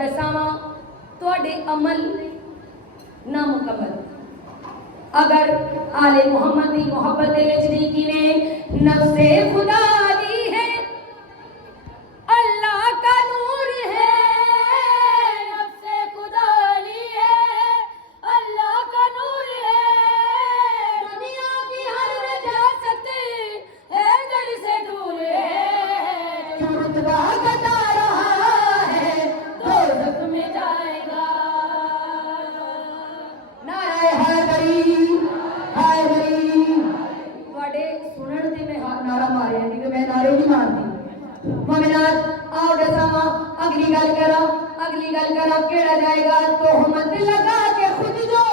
दसावा तुहाडे अमल नामुकम्मल अगर आले मुहम्मद की मोहब्बत दे विच दी किवें नफ्से खुदा दी है अल्लाह का नूर है नफ्से खुदा दी है अल्लाह का नूर है दुनिया की हर नजासत है दर से दूर है जो रुतबा बता रहा है दोज़ख में जाएगा नारे सुनने से मैं नारा मारे क्योंकि मैं नारे नहीं मारती मोमिनात आओ दसावा अगली गल करा केड़ा जाएगा तोहमत लगा के खुद जो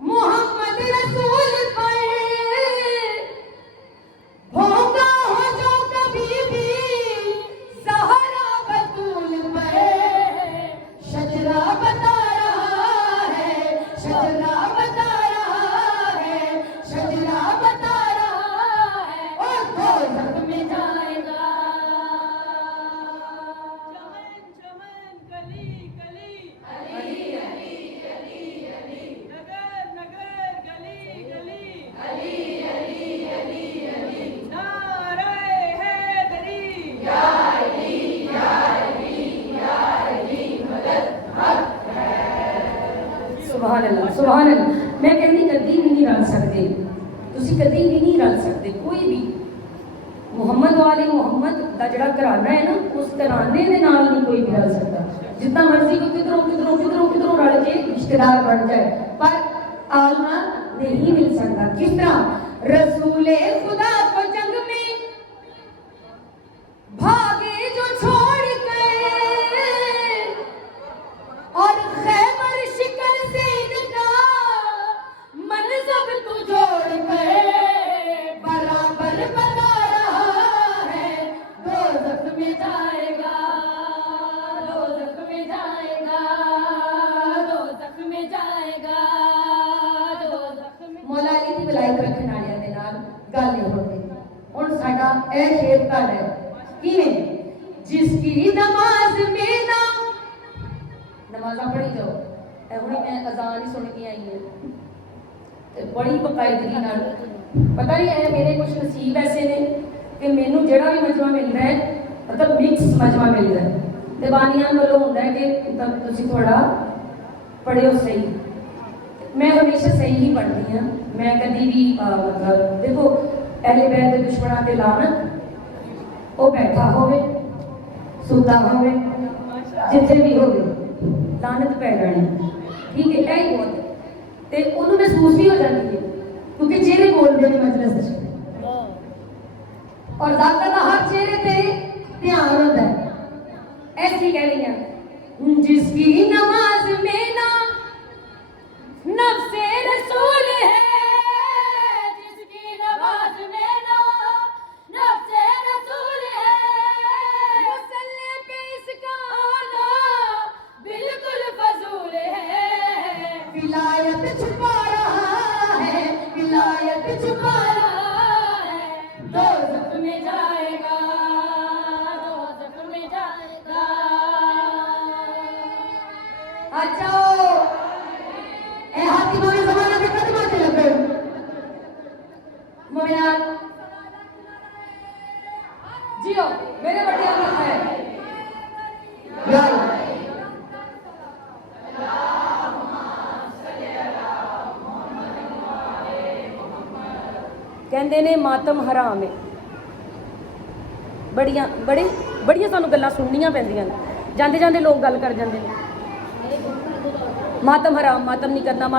मोहम्मद रसूल पर भोंका हो जो कभी भी ज़हरा बतूल पर शजरा बता रहा है शजरा बता सुभान अल्लाह मैं कहती कभी भी नहीं रल सकते तुसी कभी भी नहीं रल सकते कोई भी मुहम्मद वाले मुहम्मद का जड़ा घराना है ना उस घराने के नाल नहीं कोई भी रल सकता जितना मर्जी को किधरों रल के रिश्तेदार बन जाए पर आलमा नहीं मिल सकता किस तरह रसूले खुदा को जंग में भागे जो छोड़ गए और खैबर शिकन से इनका मनसब तू जोड़ गए बराबर बता रहा है दोज़ख में जाएगा दोज़ख में जाएगा दोज़ख में जाएगा दोज़ख में मौला अली दी विलायत रखने वालियां दे नाल गल हो गई हुण साडा ए शेर का है किवें जिसकी नमाज में ना नमाज़ा पढ़ी जाओ हुणे मैं अजान ही सुन के आई है ते बड़ी बकायदगी नाल पता नहीं है मेरे कुछ नसीब ऐसे ने कि मैनू जेड़ा भी मजमा मिलता है मतलब मिक्स मजमा मिलता है ते बानियां वालों होंदा है कि तुसीं थोड़ा पढ़ियो सही मैं हमेशा सही ही पढ़ती हाँ मैं कभी भी मतलब देखो अहले बैत दे दुश्मनां ते लानत वो बैठा होवे सुता होवे जिथे भी होवे लानत पै जानी ठीक है यही बहुत है ते उन्होंने महसूस भी हो जाती है क्योंकि चेहरे बोलते हैं मजलिस और ज़ात का हर चेहरे पे ध्यान होता है ऐसी कह रही है जिसकी नमाज में ना नफ्से रसूल है जिसकी नमाज में ना नफ्से रसूल है मुसल्ले पे इसका आना बिल्कुल फजूल है विलायत छुपा रहा है विलायत छुपा रहा है दोज़ख में जाएगा दोज़ख में जाएगा अच्छा ए हातिमा ने ज़माना के कदम से लगे मोमिनात जियो मेरे बड़े अल्लाह है कहते ने मातम हराम है बड़िया सानू गल्लां सुननियां पैंदियां जाते जाते लोग गल कर जाते हैं मातम हराम मातम नहीं करना मातम